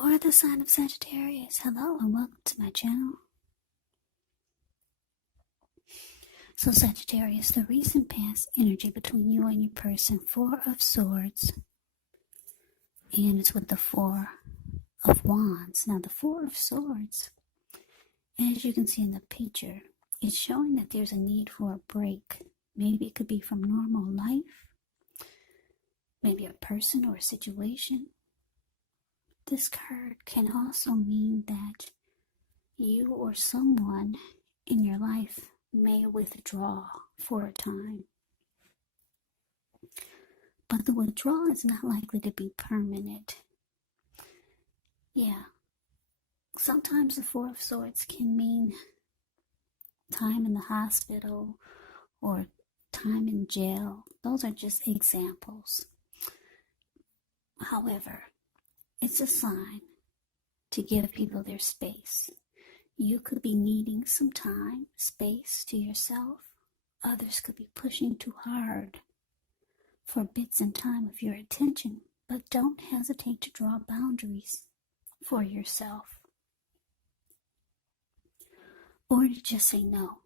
For the sign of Sagittarius, hello and welcome to my channel. So Sagittarius, the recent past energy between you and your person, Four of Swords, and it's with the Four of Wands. Now the Four of Swords, as you can see in the picture, it's showing that there's a need for a break. Maybe it could be from normal life, maybe a person or a situation. This card can also mean that you or someone in your life may withdraw for a time. But the withdrawal is not likely to be permanent. Yeah. Sometimes the Four of Swords can mean time in the hospital or time in jail. Those are just examples. However, it's a sign to give people their space. You could be needing some time, space to yourself. Others could be pushing too hard for bits and time of your attention. But don't hesitate to draw boundaries for yourself. Or to just say no.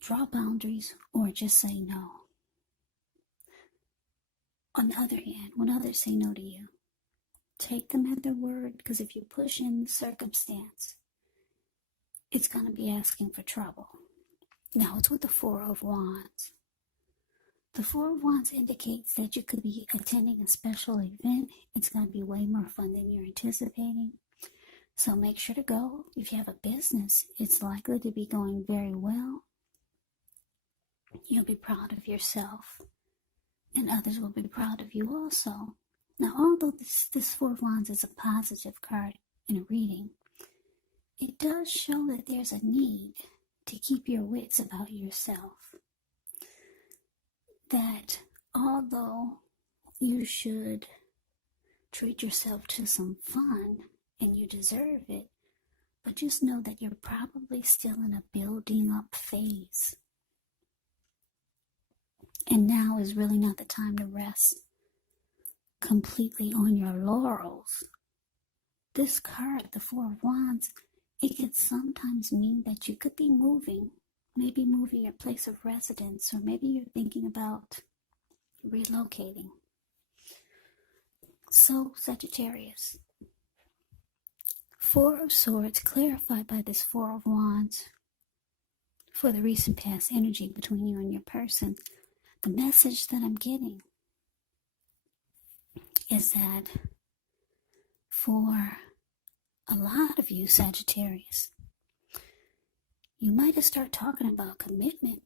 Draw boundaries or just say no. On the other hand, when others say no to you, take them at their word, because if you push in the circumstance, it's going to be asking for trouble. Now, it's with the Four of Wands. The Four of Wands indicates that you could be attending a special event. It's going to be way more fun than you're anticipating. So make sure to go. If you have a business, it's likely to be going very well. You'll be proud of yourself, and others will be proud of you also. Now, although this Four of Wands is a positive card in a reading, it does show that there's a need to keep your wits about yourself. That although you should treat yourself to some fun, and you deserve it, but just know that you're probably still in a building up phase. And now is really not the time to rest completely on your laurels. This card, the Four of Wands, it could sometimes mean that you could be moving, maybe moving your place of residence, or maybe you're thinking about relocating. So, Sagittarius, Four of Swords clarified by this Four of Wands for the recent past energy between you and your person. The message that I'm getting is that for a lot of you, Sagittarius, you might have started talking about commitment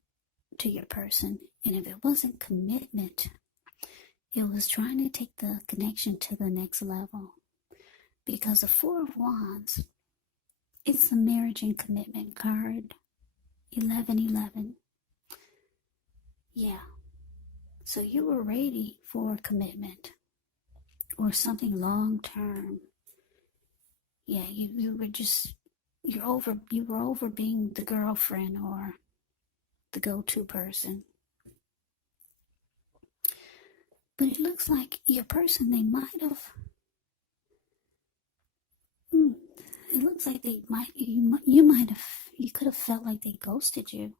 to your person, and if it wasn't commitment, it was trying to take the connection to the next level. Because the Four of Wands, it's the marriage and commitment card, 1111. Yeah. So you were ready for commitment or something long term. Yeah, you were over being the girlfriend or the go-to person. But it looks like your person, they might have. It looks like you could have felt like they ghosted you.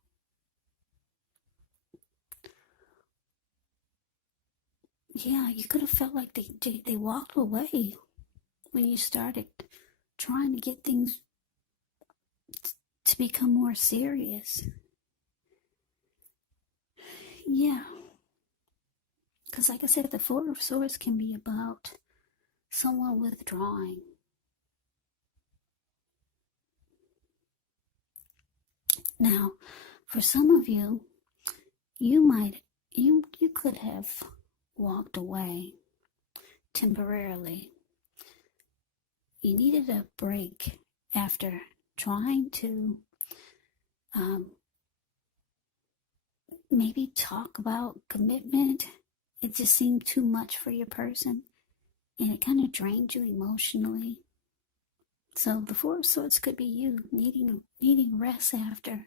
Yeah, you could have felt like they walked away when you started trying to get things to become more serious. Yeah. Because like I said, the Four of Swords can be about someone withdrawing. Now, for some of you, you could have walked away temporarily. You needed a break after trying to maybe talk about commitment. It just seemed too much for your person, and it kind of drained you emotionally. So the Four of Swords could be you needing rest after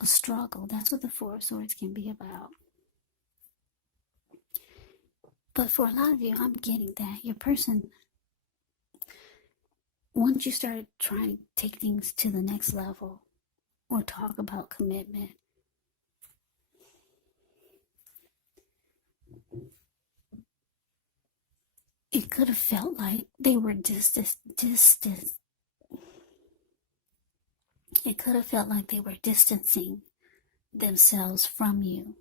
a struggle. That's what the Four of Swords can be about. But for a lot of you, I'm getting that your person, once you started trying to take things to the next level or talk about commitment, it could have felt like they were distant. It could have felt like they were distancing themselves from you,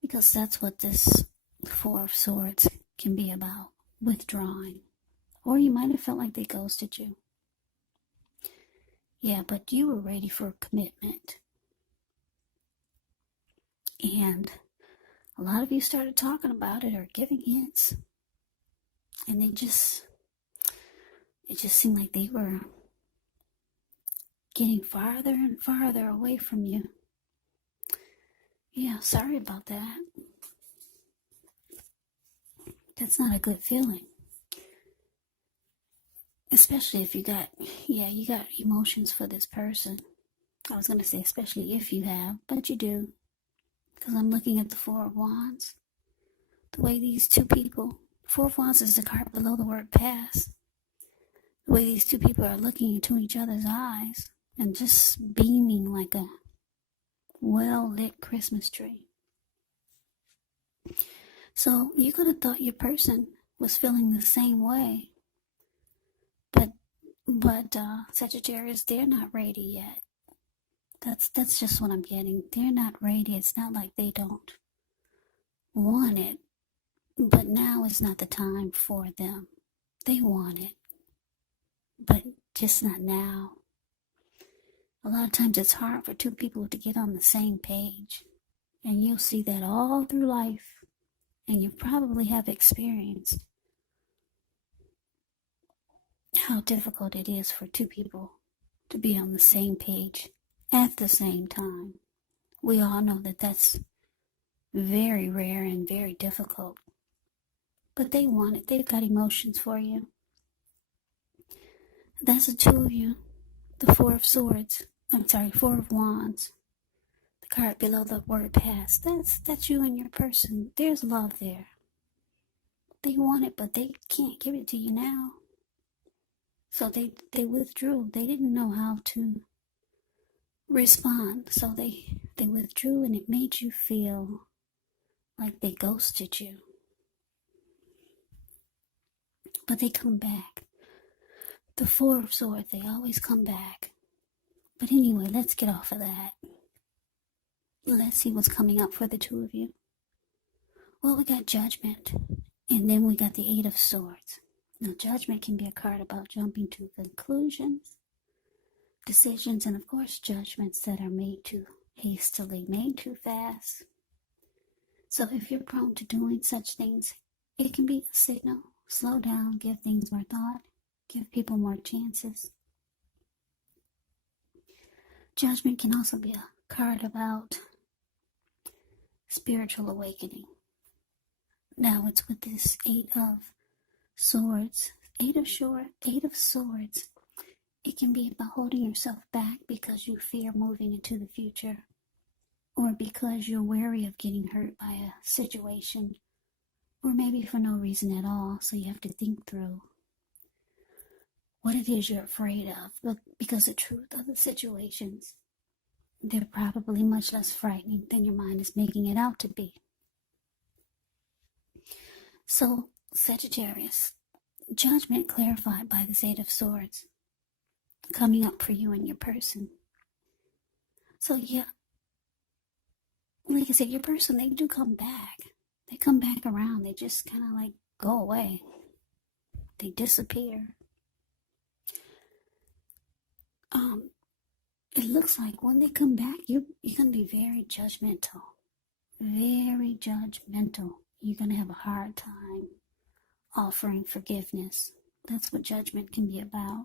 because that's what this Four of Swords can be about, withdrawing. Or you might have felt like they ghosted you. Yeah, but you were ready for commitment. And a lot of you started talking about it or giving hints. And it just seemed like they were getting farther and farther away from you. Yeah, sorry about that. That's not a good feeling. Especially if you got emotions for this person. I was going to say especially if you have, but you do. Because I'm looking at the Four of Wands. The way these two people, Four of Wands is the card below the word pass. The way these two people are looking into each other's eyes and just beaming like a well-lit Christmas tree. So you could have thought your person was feeling the same way. But Sagittarius, they're not ready yet. That's just what I'm getting. They're not ready. It's not like they don't want it, but now is not the time for them. They want it, but just not now. A lot of times it's hard for two people to get on the same page, and you'll see that all through life, and you probably have experienced how difficult it is for two people to be on the same page at the same time. We all know that that's very rare and very difficult. But they want it. They've got emotions for you. That's the two of you. The Four of Swords. Four of Wands. The card below the word past. That's you and your person. There's love there. They want it, but they can't give it to you now. So they withdrew. They didn't know how to respond. So they withdrew, and it made you feel like they ghosted you. But they come back. The Four of Swords, they always come back. But anyway, let's get off of that. Let's see what's coming up for the two of you. Well, we got Judgment, and then we got the Eight of Swords. Now, Judgment can be a card about jumping to conclusions, decisions, and of course, judgments that are made too hastily, made too fast. So if you're prone to doing such things, it can be a signal. Slow down, give things more thought, give people more chances. Judgment can also be a card about spiritual awakening. Now it's with this Eight of Swords. Eight of Swords. It can be about holding yourself back because you fear moving into the future, or because you're wary of getting hurt by a situation, or maybe for no reason at all, so you have to think through what it is you're afraid of. But because the truth of the situations, they're probably much less frightening than your mind is making it out to be. So, Sagittarius, Judgment clarified by this Eight of Swords coming up for you and your person. So yeah, like I said, your person, they do come back. They come back around. They just kind of like go away. They disappear. It looks like when they come back, you're going to be very judgmental. Very judgmental. You're going to have a hard time offering forgiveness. That's what Judgment can be about.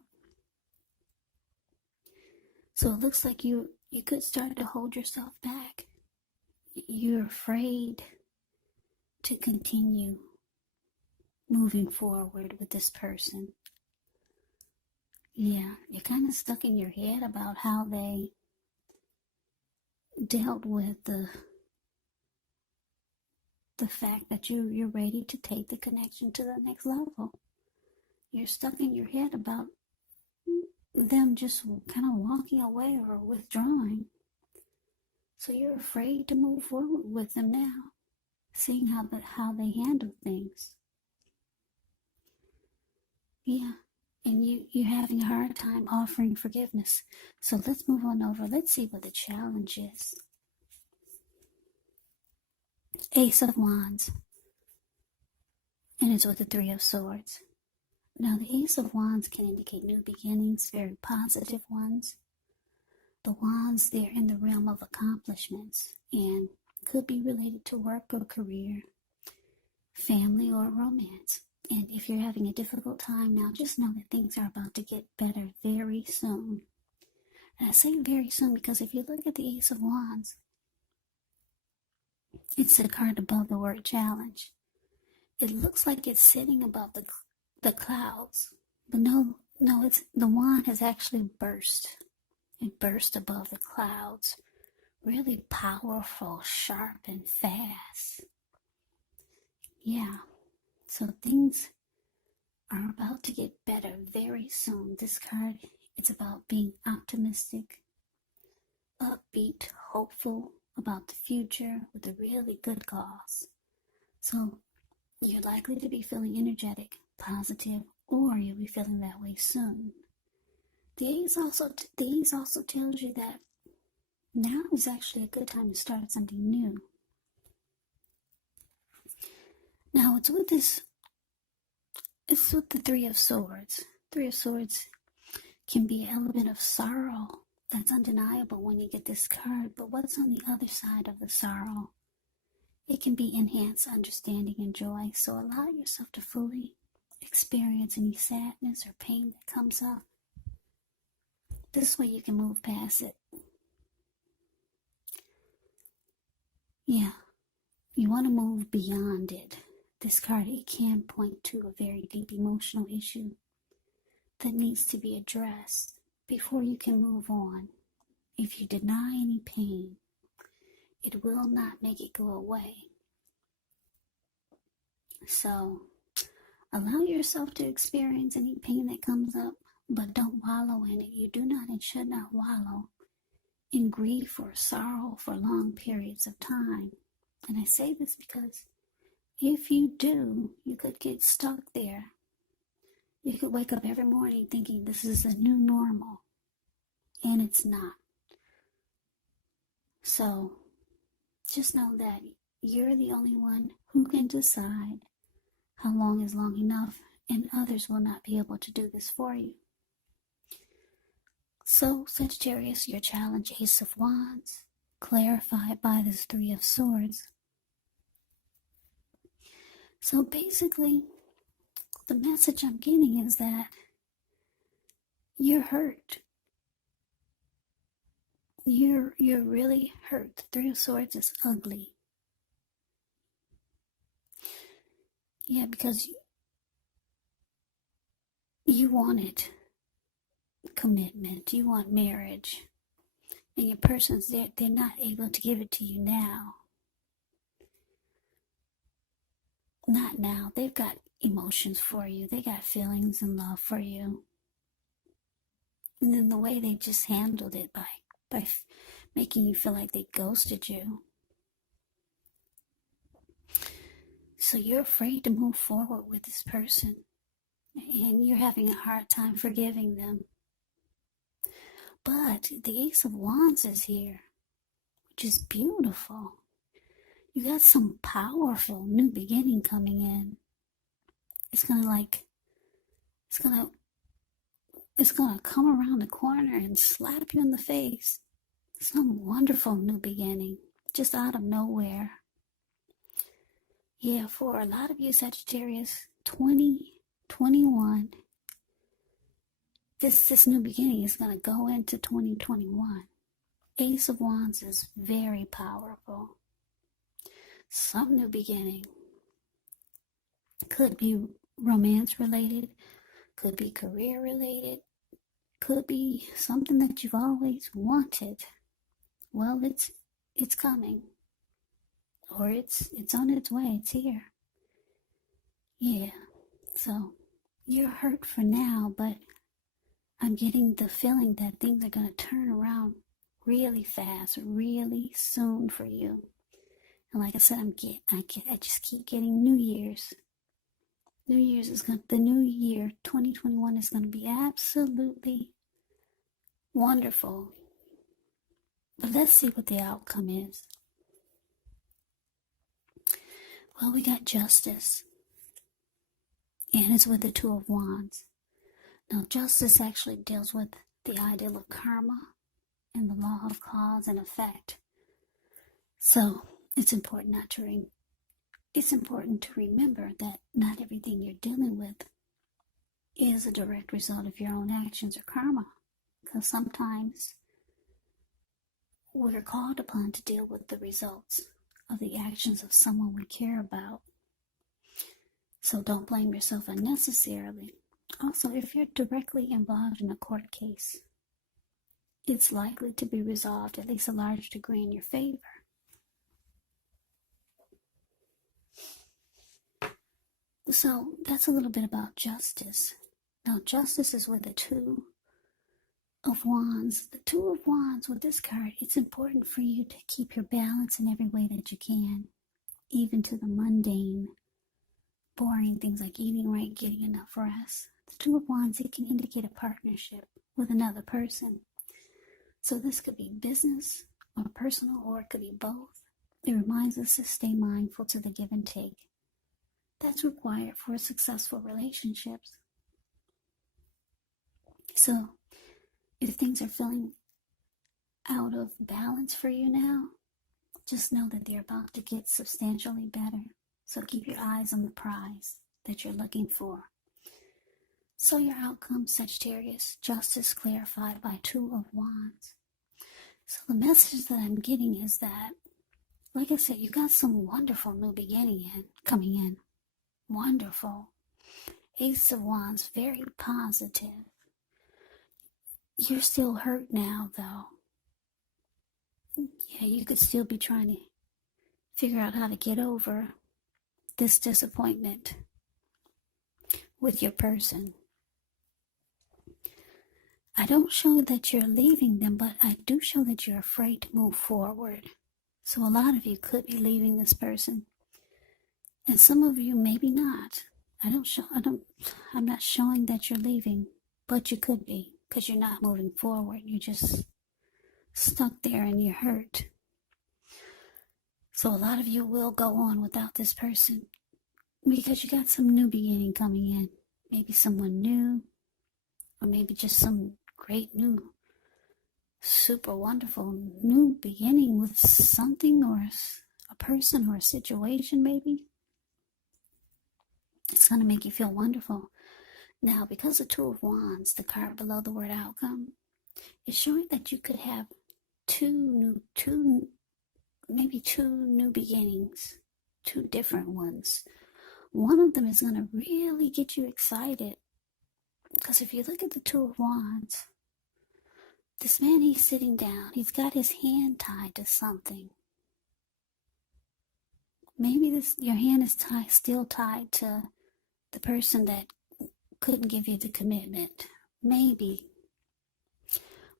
So it looks like you could start to hold yourself back. You're afraid to continue moving forward with this person. Yeah, you're kind of stuck in your head about how they dealt with the the fact that you're ready to take the connection to the next level. You're stuck in your head about them just kind of walking away or withdrawing. So you're afraid to move forward with them now, seeing how they handle things. Yeah, and you're having a hard time offering forgiveness. So let's move on over. Let's see what the challenge is. Ace of Wands. And it's with the Three of Swords. Now, the Ace of Wands can indicate new beginnings, very positive ones. The Wands, they're in the realm of accomplishments and could be related to work or career, family or romance. And if you're having a difficult time now, just know that things are about to get better very soon. And I say very soon because if you look at the Ace of Wands, it's the card above the word challenge. It looks like it's sitting above the clouds, but no, it's the wand has actually burst. It burst above the clouds, really powerful, sharp, and fast. Yeah, so things are about to get better very soon. This card, it's about being optimistic, upbeat, hopeful about the future with a really good cause. So you're likely to be feeling energetic, positive, or you'll be feeling that way soon. The Ace also tells you that now is actually a good time to start something new. Now it's with the Three of Swords. Three of Swords can be an element of sorrow that's undeniable when you get this card, but what's on the other side of the sorrow? It can be enhanced understanding and joy, so allow yourself to fully experience any sadness or pain that comes up. This way you can move past it. Yeah, you want to move beyond it. This card, it can point to a very deep emotional issue that needs to be addressed before you can move on. If you deny any pain, it will not make it go away. So, allow yourself to experience any pain that comes up, but don't wallow in it. You do not and should not wallow in grief or sorrow for long periods of time. And I say this because if you do, you could get stuck there. You could wake up every morning thinking this is a new normal, and it's not. So just know that you're the only one who can decide how long is long enough, and others will not be able to do this for you. So, Sagittarius, your challenge, Ace of Wands, clarified by this Three of Swords. So basically, the message I'm getting is that you're hurt. You're really hurt. The Three of Swords is ugly. Yeah, because you wanted commitment, you want marriage, and your person's there, they're not able to give it to you now. Not now. They've got emotions for you. They got feelings and love for you. And then the way they just handled it by making you feel like they ghosted you. So you're afraid to move forward with this person. And you're having a hard time forgiving them. But the Ace of Wands is here, which is beautiful. You got some powerful new beginning coming in. It's gonna come around the corner and slap you in the face. Some wonderful new beginning, just out of nowhere. Yeah, for a lot of you Sagittarius, 2021, this new beginning is going to go into 2021. Ace of Wands is very powerful. Some new beginning. Could be romance related, could be career related, could be something that you've always wanted. Well, it's coming. or it's on its way. It's here. Yeah. So you're hurt for now, but I'm getting the feeling that things are going to turn around really fast, really soon for you. And like I said, I just keep getting New Year's. The new year, 2021, is going to be absolutely wonderful. But let's see what the outcome is. Well, we got justice. And it's with the Two of Wands. Now, justice actually deals with the ideal of karma and the law of cause and effect. So it's important to remember that not everything you're dealing with is a direct result of your own actions or karma. Because sometimes we're called upon to deal with the results of the actions of someone we care about. So don't blame yourself unnecessarily. Also, if you're directly involved in a court case, it's likely to be resolved at least a large degree in your favor. So that's a little bit about justice. Now, justice is with the Two of Wands. The Two of Wands with this card, it's important for you to keep your balance in every way that you can, even to the mundane, boring things like eating right, getting enough rest. The Two of Wands, it can indicate a partnership with another person. So this could be business or personal, or it could be both. It reminds us to stay mindful to the give and take that's required for successful relationships. So if things are feeling out of balance for you now, just know that they're about to get substantially better. So keep your eyes on the prize that you're looking for. So your outcome, Sagittarius, justice clarified by Two of Wands. So the message that I'm getting is that, like I said, you got some wonderful new beginning coming in. Wonderful. Ace of Wands, very positive. You're still hurt now, though. Yeah, you could still be trying to figure out how to get over this disappointment with your person. I don't show that you're leaving them, but I do show that you're afraid to move forward. So a lot of you could be leaving this person. And some of you maybe not. I'm not showing that you're leaving, but you could be, because you're not moving forward. You're just stuck there and you're hurt. So a lot of you will go on without this person because you got some new beginning coming in. Maybe someone new, or maybe just some great new, super wonderful new beginning with something or a person or a situation maybe. It's going to make you feel wonderful. Now, because of Two of Wands, the card below the word outcome, is showing that you could have two new beginnings, two different ones. One of them is going to really get you excited. Because if you look at the Two of Wands, this man, he's sitting down. He's got his hand tied to something. Maybe your hand is still tied to the person that couldn't give you the commitment. Maybe.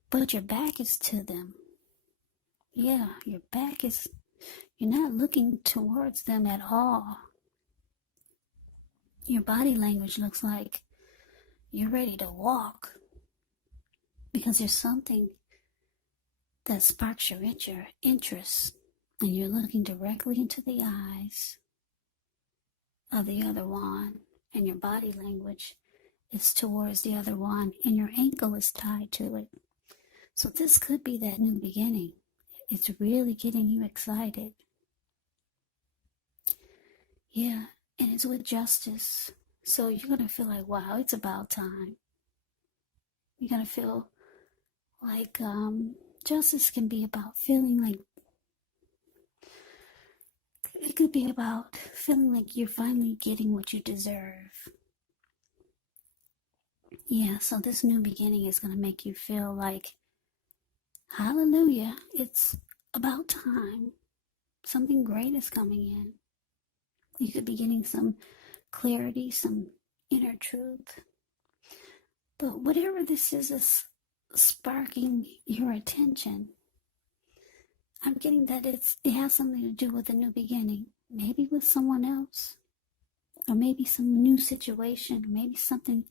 But your back is to them. Yeah, your back is, you're not looking towards them at all. Your body language looks like you're ready to walk. Because there's something that sparks your interest. And you're looking directly into the eyes of the other one. And your body language is towards the other one. And your ankle is tied to it. So this could be that new beginning. It's really getting you excited. Yeah, and it's with justice. So you're going to feel like, wow, it's about time. You're going to feel like justice can be about feeling like, it could be about feeling like you're finally getting what you deserve. Yeah, so this new beginning is going to make you feel like, hallelujah, it's about time. Something great is coming in. You could be getting some clarity, some inner truth. But whatever this is sparking your attention. I'm getting that it has something to do with a new beginning. Maybe with someone else. Or maybe some new situation. Maybe something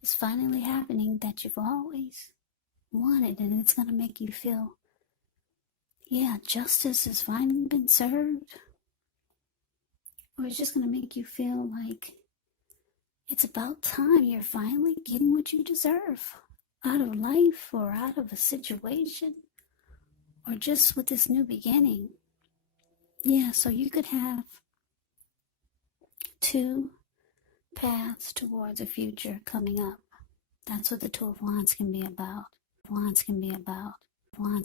is finally happening that you've always wanted, and it's going to make you feel, yeah, justice has finally been served. Or it's just going to make you feel like it's about time you're finally getting what you deserve out of life or out of a situation or just with this new beginning. Yeah, so you could have two paths towards a future coming up. That's what the Two of Wands can be about. Wands can be about. Wands